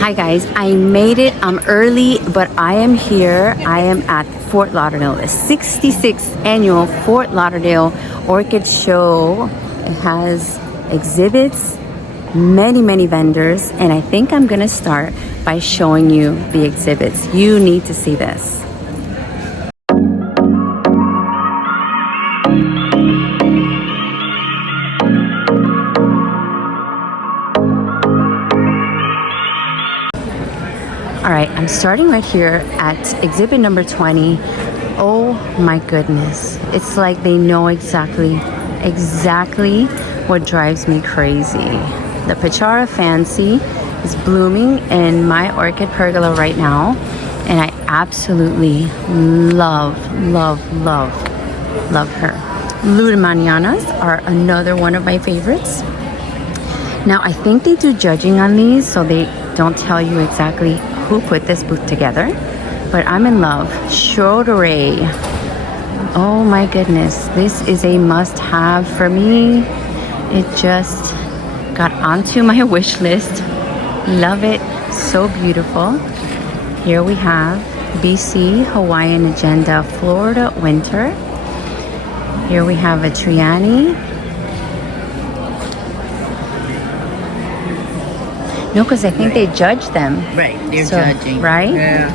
Hi guys, I made it. I'm early, but I am here. I am at Fort Lauderdale, the 66th annual Fort Lauderdale Orchid Show. It has exhibits, many vendors, and I think I'm gonna start by showing you the exhibits. You need to see this. All right, I'm starting right here at exhibit number 20. Oh my goodness. It's like they know exactly what drives me crazy. The Pachara Fancy is blooming in my orchid pergola right now. And I absolutely love her. Ludemanianas are another one of my favorites. Now, I think they do judging on these, so they don't tell you exactly who put this booth together, but I'm in love. Schroederer. Oh my goodness, this is a must-have for me. It just got onto my wish list. Love it, so beautiful. Here we have BC Hawaiian Agenda Florida Winter. Here we have a Triani. No, because I think they judge them. Right, they're judging. Right? Yeah.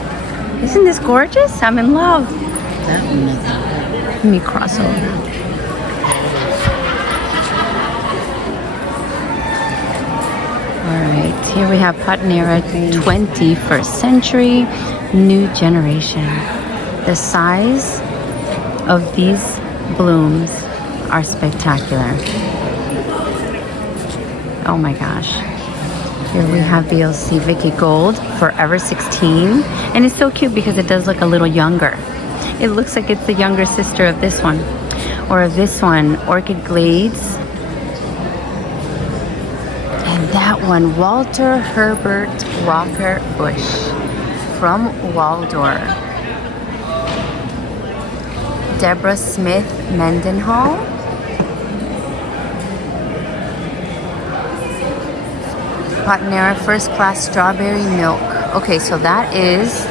Isn't this gorgeous? I'm in love. That one is. Let me cross over. All right, here we have Patinera 21st Century, New Generation. The size of these blooms are spectacular. Oh my gosh. Here we have VLC Vicky Gold, Forever 16. And it's so cute because it does look a little younger. It looks like it's the younger sister of this one. Or of this one, Orchid Glades. And that one, Walter Herbert Walker Bush from Waldorf. Deborah Smith Mendenhall. Patinera First Class Strawberry Milk. Okay, so that is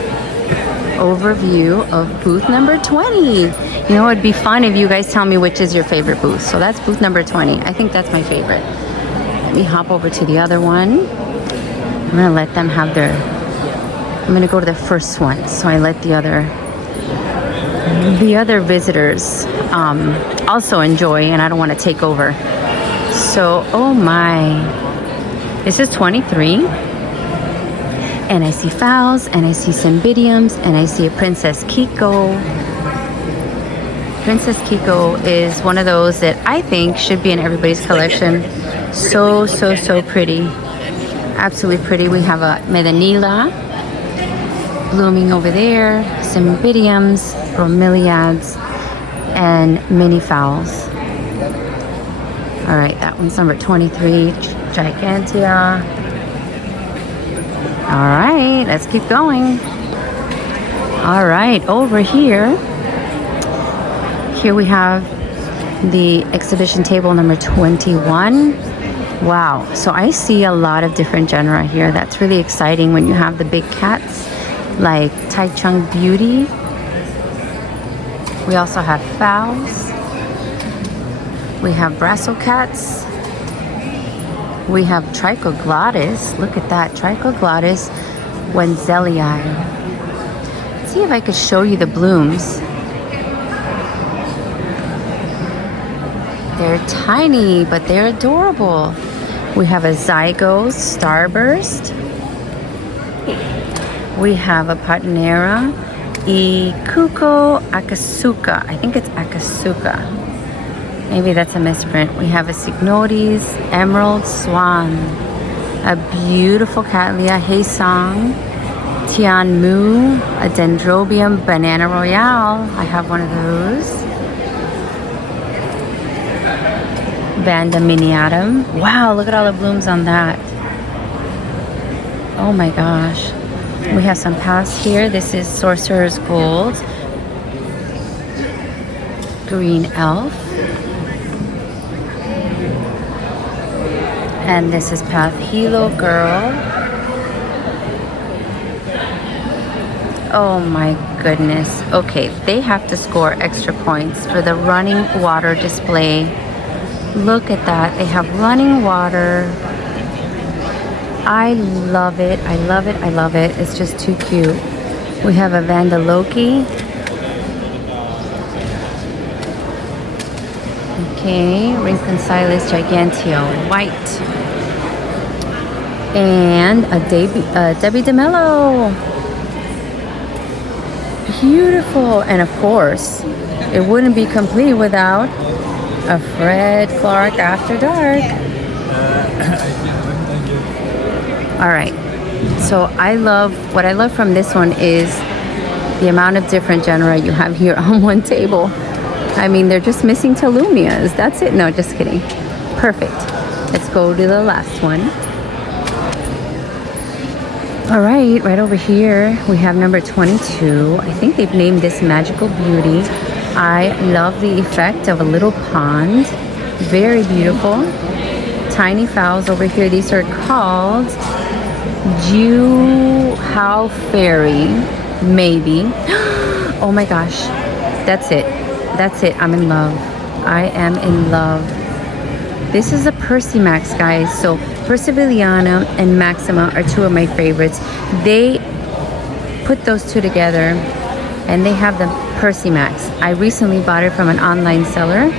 overview of booth number 20. You know, it'd be fun if you guys tell me which is your favorite booth. So that's booth number 20. I think that's my favorite. Let me hop over to the other one. I'm gonna let them have their, I'm gonna go to the first one. So I let the other visitors also enjoy, and I don't want to take over. So, oh my. This is 23, and I see phals, and I see cymbidiums, and I see a Princess Kiko. Princess Kiko is one of those that I think should be in everybody's collection. So pretty. Absolutely pretty. We have a Medanila blooming over there, cymbidiums, bromeliads, and mini phals. All right, that one's number 23. Gigantea. All right, let's keep going. All right, over here we have the exhibition table number 21. Wow, so I see a lot of different genera here. That's really exciting when you have the big cats like Taichung Beauty. We also have phals. We have brassocats. We have Trichoglottis. Look at that, Trichoglottis wenzelii. Let's see if I could show you the blooms. They're tiny, but they're adorable. We have a Zygos Starburst. We have a Patinera Ikuko Akasuka. I think it's Akasuka. Maybe that's a misprint. We have a Cygnotes Emerald Swan. A beautiful Cattleya Haesong. Tian Mu. A Dendrobium Banana Royale. I have one of those. Vanda Miniatum. Wow, look at all the blooms on that. Oh my gosh. We have some paths here. This is Sorcerer's Gold. Green Elf. And this is Path Hilo Girl. Oh my goodness. Okay, they have to score extra points for the running water display. Look at that. They have running water. I love it. I love it. I love it. It's just too cute. We have a Vandaloki. Okay, Rinconsilis Giganteo, white. And a Debbie DeMello. Beautiful. And of course, it wouldn't be complete without a Fred Clark After Dark. All right. So what I love from this one is the amount of different genera you have here on one table. I mean, they're just missing Tolumias. That's it. No, just kidding. Perfect. Let's go to the last one. All right, right over here, we have number 22. I think they've named this Magical Beauty. I love the effect of a little pond. Very beautiful. Tiny fowls over here. These are called Jew-How Fairy, maybe. Oh my gosh. That's it. That's it. I'm in love. I am in love. This is a Persimax, guys. So Persiviliana and Maxima are two of my favorites. They put those two together and they have the Persimax. I recently bought it from an online seller.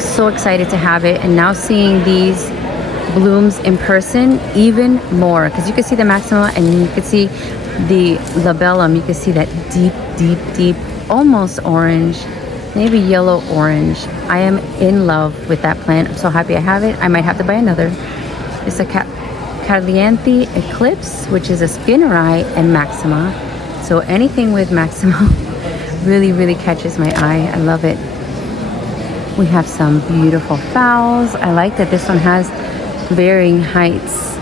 So excited to have it. And now seeing these blooms in person, even more. Because you can see the Maxima and you can see the labellum. You can see that deep, deep, deep, almost orange. Maybe yellow orange. I am in love with that plant. I'm so happy I have it. I might have to buy another. It's a Caliente Eclipse, which is a Spinneri and Maxima. So anything with Maxima really, really catches my eye. I love it. We have some beautiful fowls. I like that this one has varying heights.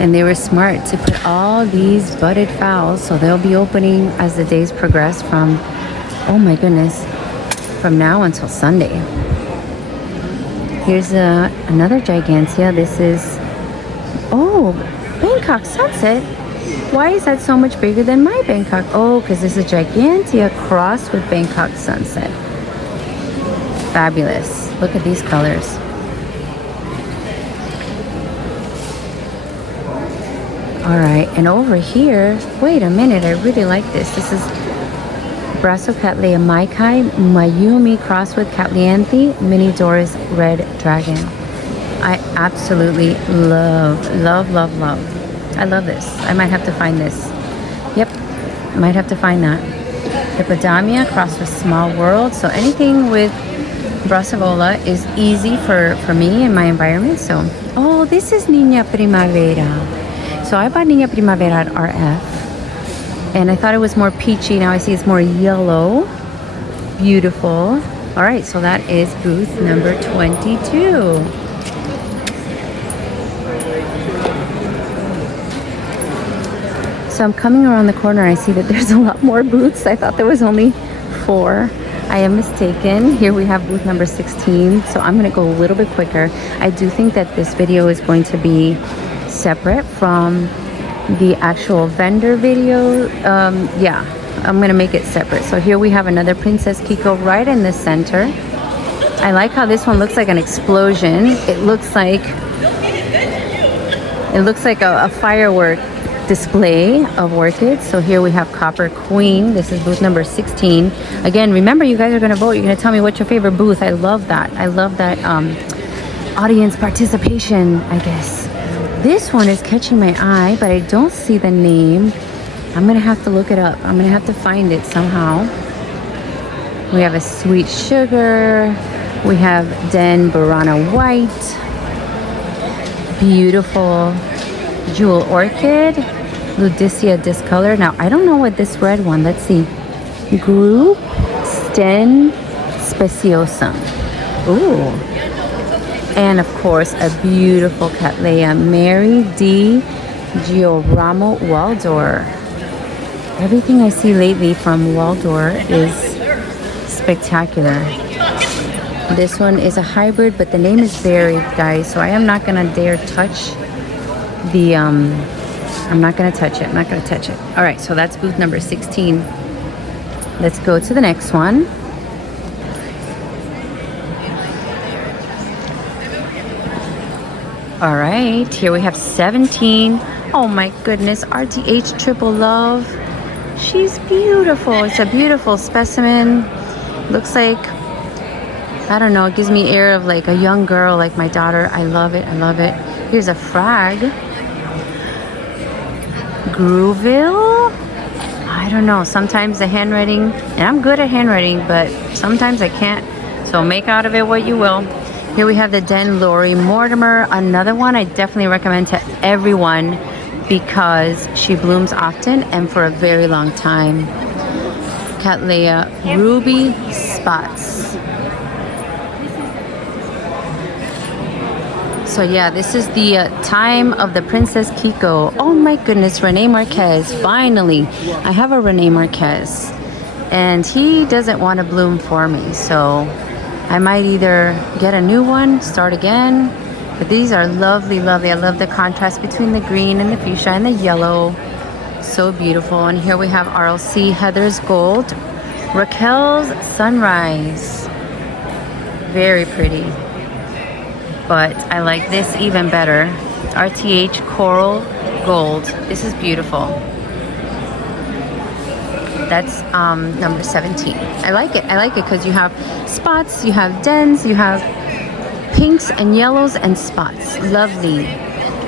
And they were smart to put all these budded fowls. So they'll be opening as the days progress from, oh my goodness, from now until Sunday. Here's another Gigantea. This is, oh, Bangkok Sunset. Why is that so much bigger than my Bangkok? Oh, because this is Gigantea crossed with Bangkok Sunset. Fabulous. Look at these colors. All right, and over here, wait a minute, I really like this. This is Brassocatleya Maikai, Mayumi crossed with Catlianthe, Mini Doris Red Dragon. I absolutely love, love, love, love. I love this. I might have to find this. Yep, I might have to find that. Hippodamia crossed with Small World. So anything with Brassavola is easy for me in my environment. So, oh, this is Niña Primavera. So I bought Niña Primavera at RF. And I thought it was more peachy. Now I see it's more yellow. Beautiful. All right, so that is booth number 22. So I'm coming around the corner. I see that there's a lot more booths. I thought there was only 4. I am mistaken. Here we have booth number 16. So I'm going to go a little bit quicker. I do think that this video is going to be separate from the actual vendor video. Yeah, I'm gonna make it separate. So here we have another Princess Kiko right in the center. I like how this one looks like an explosion. It looks like a firework display of orchids. So here we have Copper Queen. This is booth number 16. Again, remember, you guys are gonna vote. You're gonna tell me what's your favorite booth. I love that. I love that audience participation, I guess. This one is catching my eye, but I don't see the name. I'm gonna have to look it up. I'm gonna have to find it somehow. We have a Sweet Sugar. We have Den Burana White. Beautiful Jewel Orchid. Ludicia Discolor. Now, I don't know what this red one, let's see. Group Sten Speciosum. Ooh. And of course, a beautiful Cattleya, Mary D. Gioramo Waldor. Everything I see lately from Waldor is spectacular. This one is a hybrid, but the name is buried, guys. So I am not gonna dare touch the I'm not gonna touch it. I'm not gonna touch it. All right, so that's booth number 16. Let's go to the next one. All right, here we have 17. Oh my goodness, RTH Triple Love. She's beautiful. It's a beautiful specimen. Looks like, I don't know, it gives me air of like a young girl, like my daughter. I love it, I love it. Here's a frag. Grooville? I don't know, sometimes the handwriting, and I'm good at handwriting, but sometimes I can't. So make out of it what you will. Here we have the Den Lori Mortimer, another one I definitely recommend to everyone because she blooms often and for a very long time. Cattleya Ruby Spots. So yeah, this is the time of the Princess Kiko. Oh my goodness, Rene Marquez, finally. I have a Rene Marquez and he doesn't want to bloom for me, so I might either get a new one, start again, but these are lovely, lovely. I love the contrast between the green and the fuchsia and the yellow. So beautiful. And here we have RLC Heather's Gold, Raquel's Sunrise. Very pretty. But I like this even better. RTH Coral Gold. This is beautiful. That's number 17. I like it. I like it because you have spots, you have dens, you have pinks and yellows and spots. Lovely.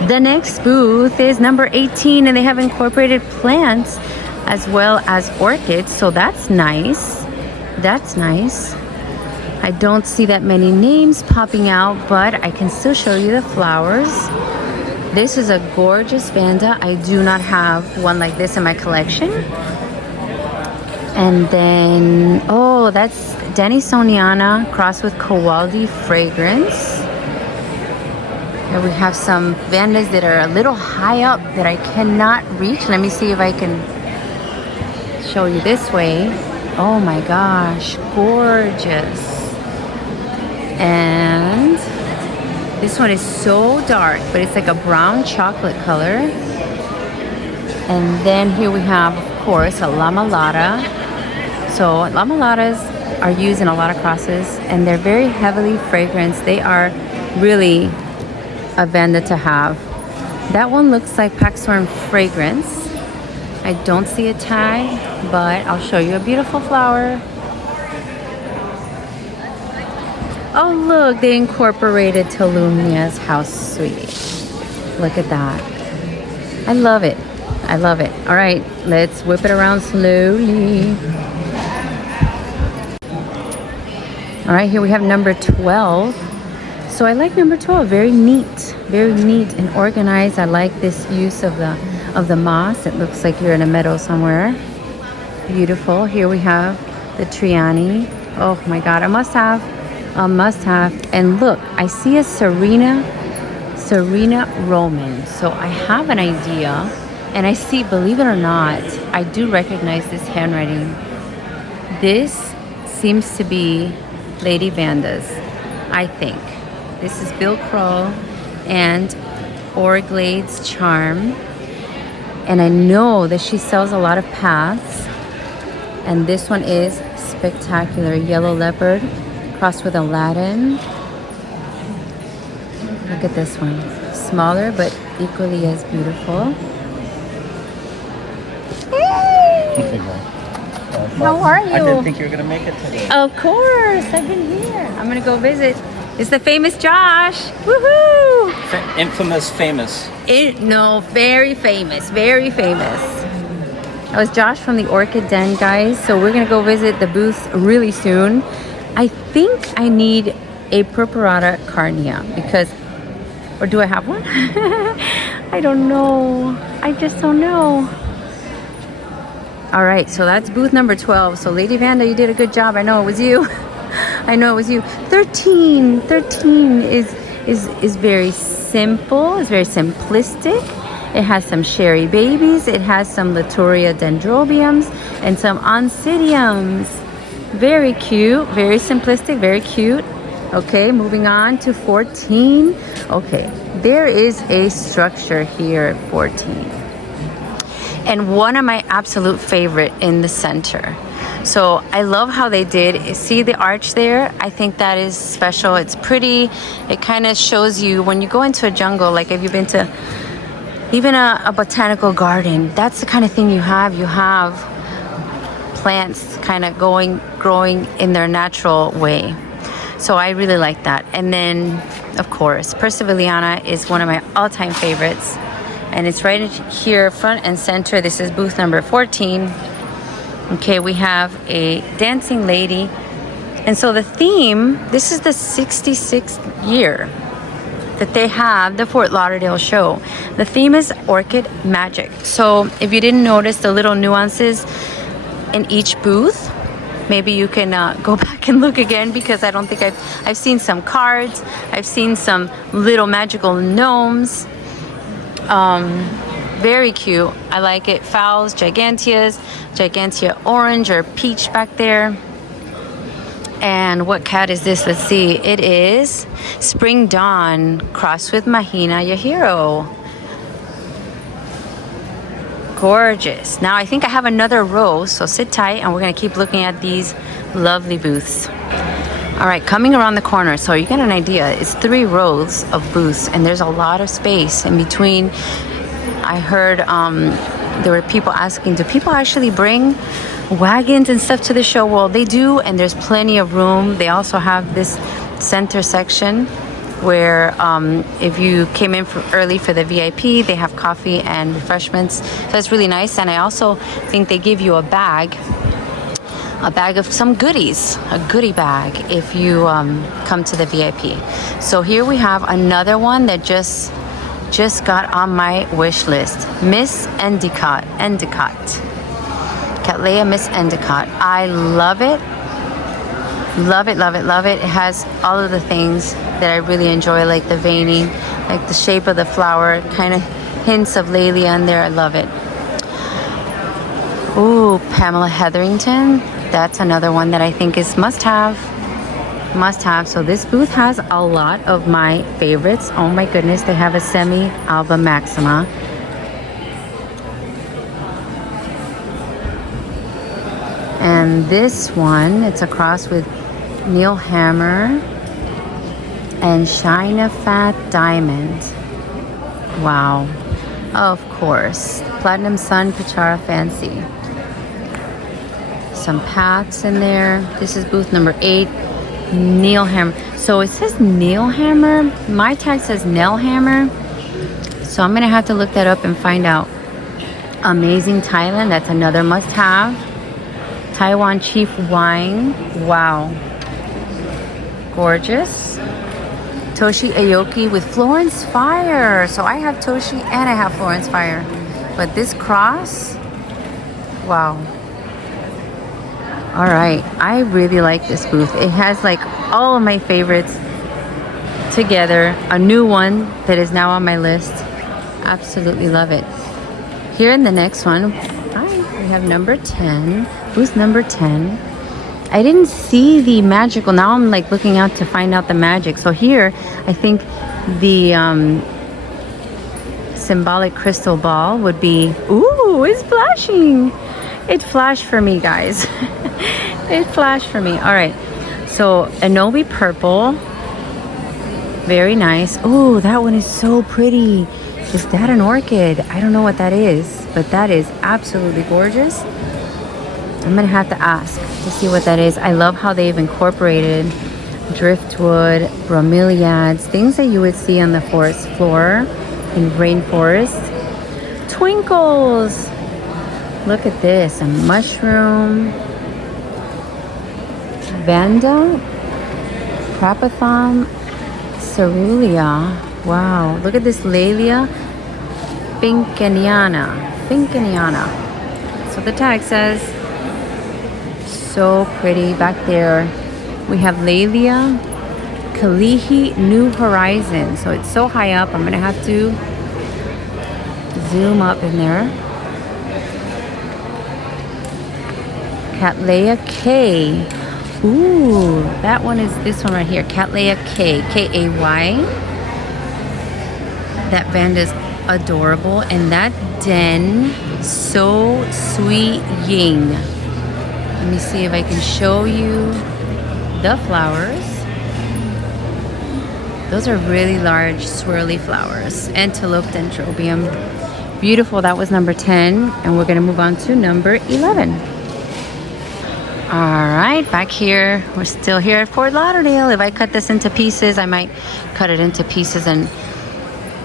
The next booth is number 18 and they have incorporated plants as well as orchids. So that's nice. That's nice. I don't see that many names popping out, but I can still show you the flowers. This is a gorgeous Vanda. I do not have one like this in my collection. And then, oh, that's Denisoniana crossed with Kowaldi Fragrance. Here we have some Vandas that are a little high up that I cannot reach. Let me see if I can show you this way. Oh my gosh, gorgeous. And this one is so dark, but it's like a brown chocolate color. And then here we have, of course, a La Malata. So La Malatas are used in a lot of crosses and they're very heavily fragranced. They are really a Vanda to have. That one looks like Paxorn Fragrance. I don't see a tag, but I'll show you a beautiful flower. Oh look, they incorporated Tolumnia's House Sweetie. Look at that. I love it. I love it. All right, let's whip it around slowly. All right, here we have number 12. So I like number 12, very neat and organized. I like this use of the moss. It looks like you're in a meadow somewhere. Beautiful. Here we have the Triani. Oh my God, a must have. And look, I see a Serena Roman. So I have an idea and I see, believe it or not, I do recognize this handwriting. This seems to be Lady Vanda's, I think. This is Bill Crow and Orglade's Charm. And I know that she sells a lot of paths. And this one is spectacular. Yellow Leopard crossed with Aladdin. Look at this one. Smaller, but equally as beautiful. Hey! How are you? I didn't think you were going to make it today. Of course, I've been here. I'm going to go visit. It's the famous Josh. Woohoo! Infamous, famous. No, very famous, very famous. That was Josh from the Orchid Den, guys. So we're going to go visit the booth really soon. I think I need a Purpurata Carnea because, or do I have one? I don't know. I just don't know. All right, so that's booth number 12. So Lady Vanda, you did a good job. I know it was you. I know it was you. 13 is very simple. It's very simplistic. It has some Sherry Babies. It has some Laturia Dendrobiums and some Oncidiums. Very cute, very simplistic, very cute. Okay, moving on to 14. Okay, there is a structure here at 14. and one of my absolute favorite in the center. So I love how they did. See the arch there? I think that is special. It's pretty. It kind of shows you when you go into a jungle, like if you've been to even a botanical garden, that's the kind of thing you have. You have plants kind of growing in their natural way. So I really like that. And then, of course, Persevilliana is one of my all-time favorites. And it's right here, front and center. This is booth number 14. Okay, we have a dancing lady. And so the theme, this is the 66th year that they have the Fort Lauderdale show. The theme is Orchid Magic. So if you didn't notice the little nuances in each booth, maybe you can go back and look again, because I don't think I've seen some cards. I've seen some little magical gnomes. Very cute. I like it. Phals, Giganteas, Gigantea orange or peach back there. And what cat is this? Let's see. It is Spring Dawn crossed with Mahina Yahiro. Gorgeous. Now I think I have another row, so sit tight and we're going to keep looking at these lovely booths. All right, coming around the corner, so you get an idea. It's 3 rows of booths and there's a lot of space in between. I heard there were people asking, do people actually bring wagons and stuff to the show? Well, they do, and there's plenty of room. They also have this center section where if you came in early for the VIP, they have coffee and refreshments. So it's really nice. And I also think they give you a bag of some goodies, a goodie bag if you come to the VIP. So here we have another one that just got on my wish list. Miss Endicott. Cattleya Miss Endicott. I love it. Love it, love it, love it. It has all of the things that I really enjoy, like the veining, like the shape of the flower, kind of hints of Laelia in there. I love it. Ooh, Pamela Hetherington. That's another one that I think is must-have. So this booth has a lot of my favorites. Oh my goodness, they have a semi-alba maxima. And this one, it's a cross with Neil Hammer and Shina Fat Diamond. Wow. Of course. Platinum Sun Pichara Fancy. Some paths in there. This is booth number 8. Neil Hammer. So it says Neil Hammer. My tag says Nell Hammer. So I'm going to have to look that up and find out. Amazing Thailand. That's another must-have. Taiwan Chief Wine. Wow. Gorgeous. Toshi Aoki with Florence Fire. So I have Toshi and I have Florence Fire. But this cross, wow. All right, I really like this booth. It has like all of my favorites together. A new one that is now on my list. Absolutely love it. Here in the next one, we have number 10, booth number 10. I didn't see the magical. Now I'm like looking out to find out the magic. So here, I think the symbolic crystal ball would be, ooh, it's flashing. It flashed for me, guys. It flashed for me. All right. So Anobi purple. Very nice. Ooh, that one is so pretty. Is that an orchid? I don't know what that is, but that is absolutely gorgeous. I'm gonna have to ask to see what that is. I love how they've incorporated driftwood, bromeliads, things that you would see on the forest floor in rainforest. Twinkles. Look at this, a mushroom. Vanda, Prapathon, Cerulean. Wow, look at this Laelia Finkeniana. So the tag says, so pretty. Back there we have Laelia Kalihi New Horizon. So it's so high up, I'm gonna have to zoom up in there. Cattleya K. Ooh, that one is this one right here. Cattleya K. K-A-Y. That Vanda's adorable. And that den So Sweet Ying. Let me see if I can show you the flowers. Those are really large swirly flowers. Antelope dendrobium. Beautiful. That was number 10. And we're going to move on to number 11. All right, back here. We're still here at Fort Lauderdale. If I cut this into pieces, I might cut it into pieces and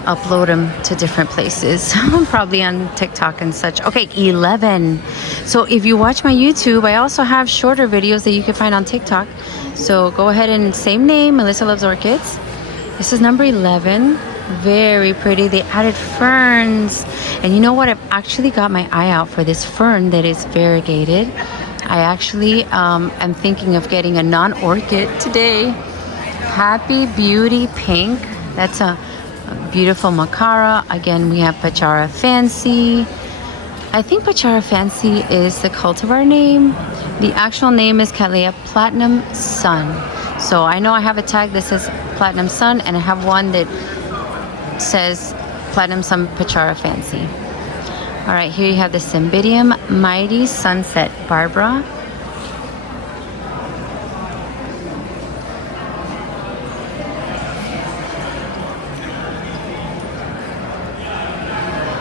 upload them to different places. Probably on TikTok and such. Okay, 11. So if you watch my YouTube, I also have shorter videos that you can find on TikTok. So go ahead and same name, Melissa Loves Orchids. This is number 11. Very pretty. They added ferns. And you know what? I've actually got my eye out for this fern that is variegated. I actually am thinking of getting a non-orchid today. Happy Beauty Pink. That's a beautiful macara. Again, we have Pachara Fancy. I think Pachara Fancy is the cultivar name. The actual name is Cattleya Platinum Sun. So I know I have a tag that says Platinum Sun, and I have one that says Platinum Sun Pachara Fancy. All right, here you have the Cymbidium Mighty Sunset Barbara.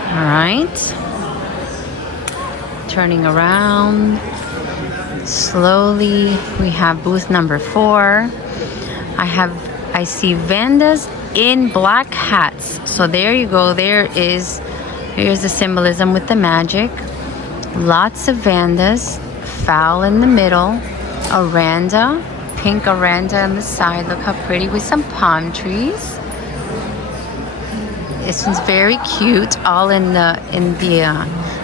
All right, turning around slowly. We have booth number 4. I see Vandas in black hats. So there you go. Here's the symbolism with the magic. Lots of Vandas, fowl in the middle, Aranda, pink Aranda on the side. Look how pretty, with some palm trees. This one's very cute, all in the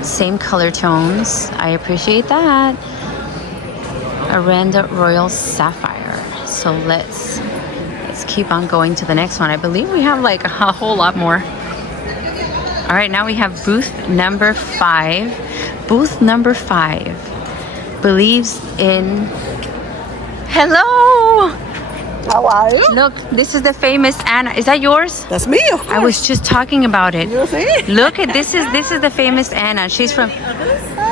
same color tones. I appreciate that. Aranda Royal Sapphire. So let's keep on going to the next one. I believe we have like a whole lot more. All right, now we have booth number 5. Booth number 5 believes in... Hello! How are you? Look, this is the famous Anna. Is that yours? That's me, of course. I was just talking about it. You see? Look at this is the famous Anna. She's from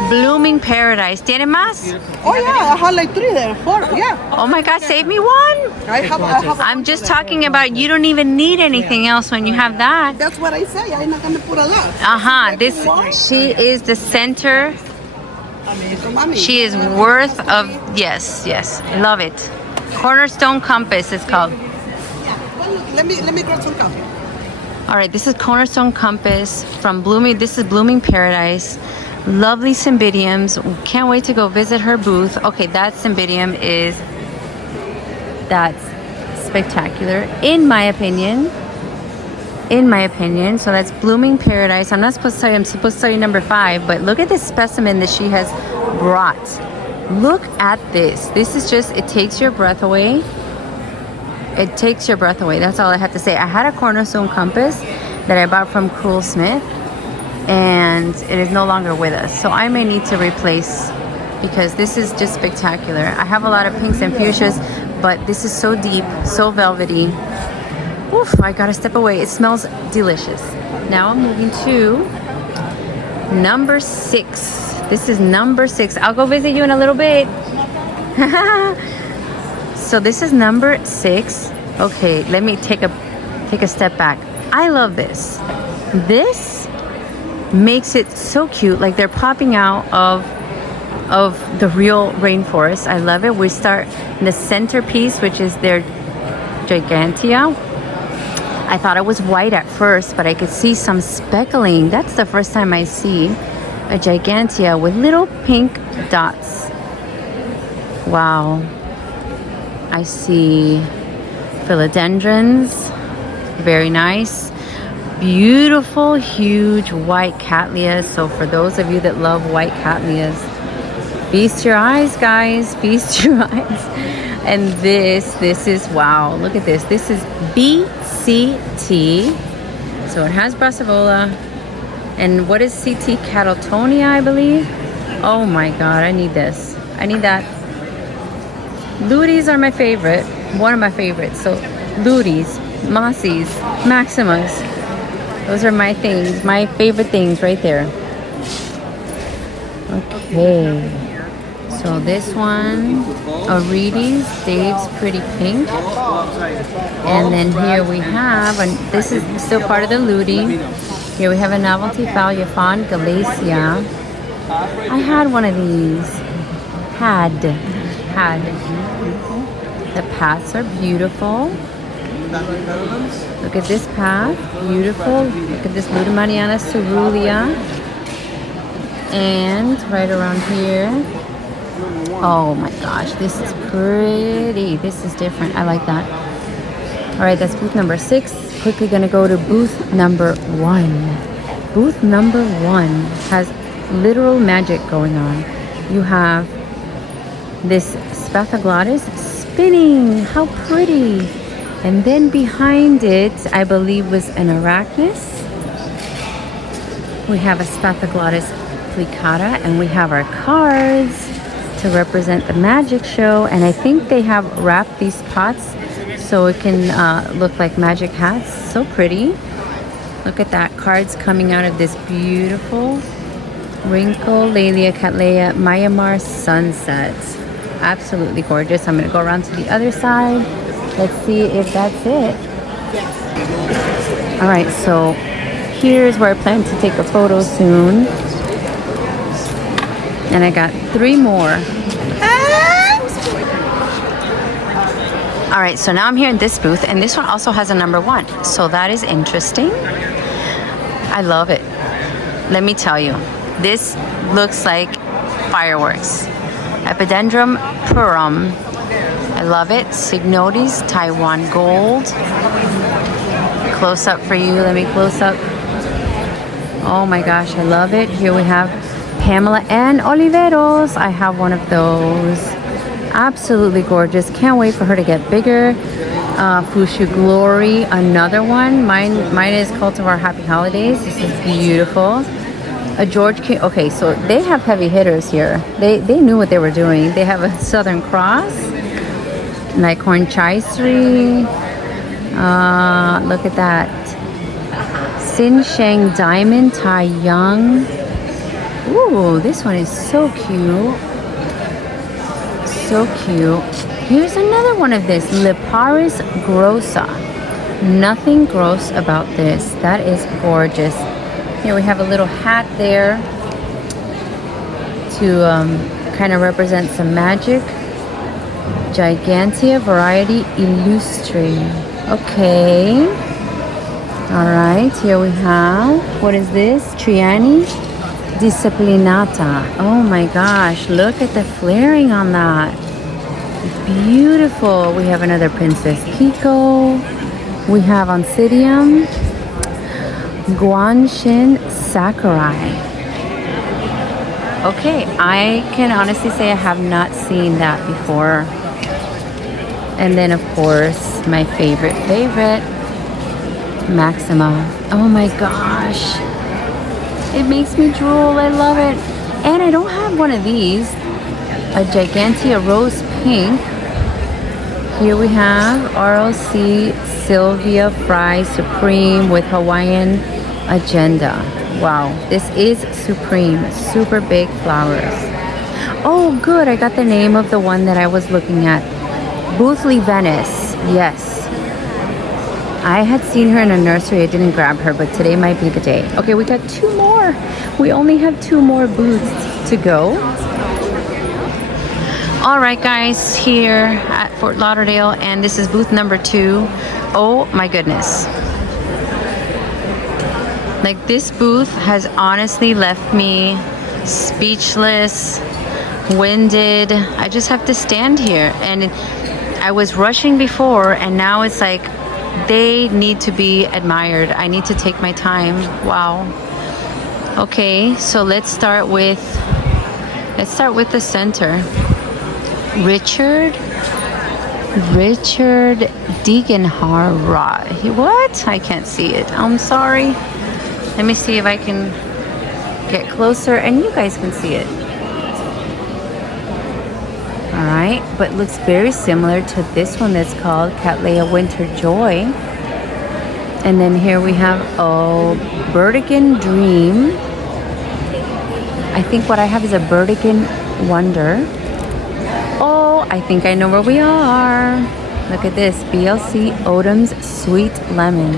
Blooming Paradise. ¿Tiene más? Oh yeah, I have like 3 there, 4. Yeah. Oh my God, save me one. I have. I'm just talking about you don't even need anything else when you have that. That's what I say. I'm not gonna put a lot. She is the center. She is worth of, yes, love it. Cornerstone Compass is called. Let me grab some coffee. All right, this is Cornerstone Compass from Blooming. This is Blooming Paradise. Lovely Cymbidiums. Can't wait to go visit her booth. Okay, that Cymbidium that's spectacular in my opinion. So that's Blooming Paradise. I'm supposed to tell you number 5, but look at this specimen that she has brought. Look at this. This is just, it takes your breath away. It takes your breath away. That's all I have to say. I had a Cornerstone Compass that I bought from Cruel Smith, and it is no longer with us. So I may need to replace, because this is just spectacular. I have a lot of pinks and fuchsias, but this is so deep, so velvety. Oof, I gotta step away. It smells delicious. Now I'm moving to number 6. This is number 6. I'll go visit you in a little bit. So this is number 6. Okay, let me take a step back. I love this. This makes it so cute, like they're popping out of the real rainforest. I love it. We start in the centerpiece, which is their Gigantea. I thought it was white at first, but I could see some speckling. That's the first time I see a Gigantea with little pink dots. Wow. I see philodendrons. Very nice. Beautiful, huge white cattleyas. So for those of you that love white cattleyas, feast your eyes, guys. Feast your eyes. And this is, wow, look at this. This is BCT. So it has Brassivola. And what is CT? Catatonia, I believe. Oh my God, I need this. I need that. Ludes are my favorite. One of my favorites. So Ludes, Mossies, Maximas. Those are my things, my favorite things right there. Okay. So this one, Orchid, Dave's Pretty Pink. And then here we have, and this is still part of the Ludi. Here we have a novelty phalaenopsis Galacia. I had one of these. Had. The paths are beautiful. Look at this path, beautiful. Look at this Ludimariana cerulean. And right around here. Oh my gosh, this is pretty. This is different. I like that. All right, that's booth number 6. Quickly gonna go to booth number 1. Booth number 1 has literal magic going on. You have this Spathoglottis spinning. How pretty. And then behind it, I believe, was an Arachnus. We have a Spathoglottis plicata, and we have our cards to represent the magic show. And I think they have wrapped these pots so it can look like magic hats. So pretty. Look at that. Cards coming out of this beautiful Wrinkle, Laelia, Cattleya, Myanmar sunset. Absolutely gorgeous. I'm going to go around to the other side. Let's see if that's it. All right, so here's where I plan to take a photo soon. And I got 3 more. All right, so now I'm here in this booth, and this one also has a number 1. So that is interesting. I love it. Let me tell you, this looks like fireworks. Epidendrum purum. I love it. Cygnodes, Taiwan gold. Close up for you. Let me close up. Oh my gosh, I love it. Here we have Pamela and Oliveros. I have one of those. Absolutely gorgeous. Can't wait for her to get bigger. Fushu Glory, another one. Mine is Cultivar Happy Holidays. This is beautiful. A George King. Okay, so they have heavy hitters here. They knew what they were doing. They have a Southern Cross, Nicorn Chaisri. Look at that. Sin Shang Diamond Tai Young. Ooh, this one is so cute. So cute. Here's another one of this. Liparis grossa. Nothing gross about this. That is gorgeous. Here we have a little hat there to kind of represent some magic. Gigantea variety illustre. Okay. All right. Here we have, what is this? Triani disciplinata. Oh my gosh. Look at the flaring on that. Beautiful. We have another Princess Kiko. We have Oncidium. Guanshin Sakurai. Okay, I can honestly say I have not seen that before. And then of course, my favorite, Maxima. Oh my gosh. It makes me drool, I love it. And I don't have one of these. A Gigantea Rose Pink. Here we have ROC Sylvia Fry Supreme with Hawaiian Agenda. Wow, this is supreme. Super big flowers. Oh, good. I got the name of the one that I was looking at. Boothly Venice. Yes. I had seen her in a nursery. I didn't grab her, but today might be the day. Okay, we got 2 more. We only have 2 more booths to go. All right, guys, here at Fort Lauderdale, and this is booth number 2. Oh my goodness. Like, this booth has honestly left me speechless, winded. I just have to stand here. And I was rushing before, and now it's like they need to be admired. I need to take my time. Wow. Okay, so let's start with the center. Richard Degenhardt. What? I can't see it. I'm sorry. Let me see if I can get closer and you guys can see it. All right, but looks very similar to this one that's called Cattleya Winter Joy. And then here we have Vertigan Dream. I think what I have is a Burdekin Wonder. Oh, I think I know where we are. Look at this, BLC Odom's Sweet Lemon.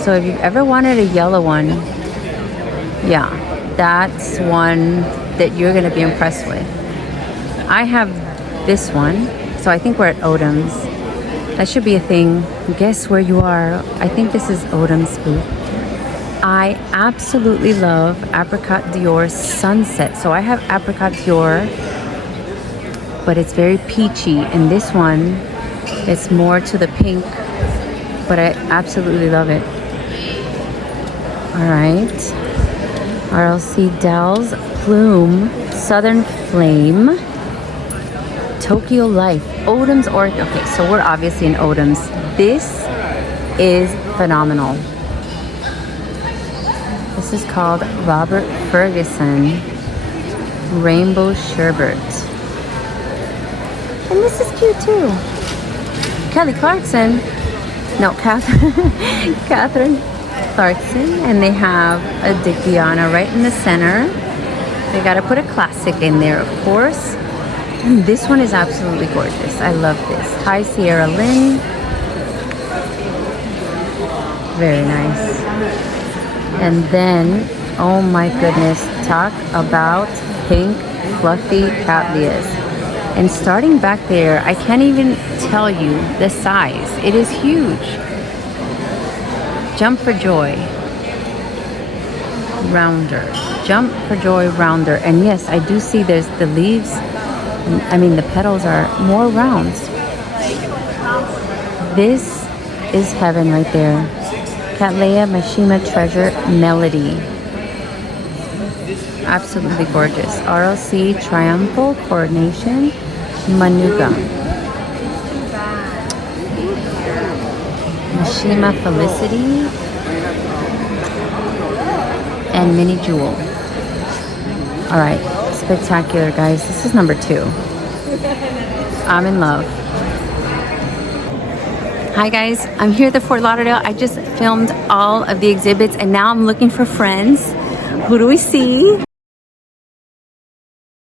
So if you've ever wanted a yellow one, yeah, that's one that you're gonna be impressed with. I have this one, so I think we're at Odom's. That should be a thing. Guess where you are? I think this is Odom's booth. I absolutely love Apricot Dior Sunset. So I have Apricot Dior, but it's very peachy, and this one, it's more to the pink, but I absolutely love it. All right, RLC Dell's Plume, Southern Flame, Tokyo Life, Odom's Orchid. Okay, so we're obviously in Odom's. This is phenomenal. This is called Robert Ferguson Rainbow Sherbet. And this is cute too. Kelly Clarkson. No, Catherine Clarkson. And they have a Dickiana right in the center. They gotta put a classic in there, of course. And this one is absolutely gorgeous. I love this. High Sierra Lynn. Very nice. And then, oh my goodness, talk about pink fluffy cattleyas. And starting back there, I can't even tell you the size. It is huge. Jump for Joy Rounder. Jump for Joy Rounder. And yes, I do see there's the leaves. I mean, the petals are more rounds. This is heaven right there. Cattleya Mashima Treasure Melody. Absolutely gorgeous. RLC Triumphal Coordination Manuka. Mashima Felicity. And Mini Jewel. Alright, spectacular guys. This is number 2. I'm in love. Hi guys, I'm here at the Fort Lauderdale. I just filmed all of the exhibits and now I'm looking for friends. Who do we see?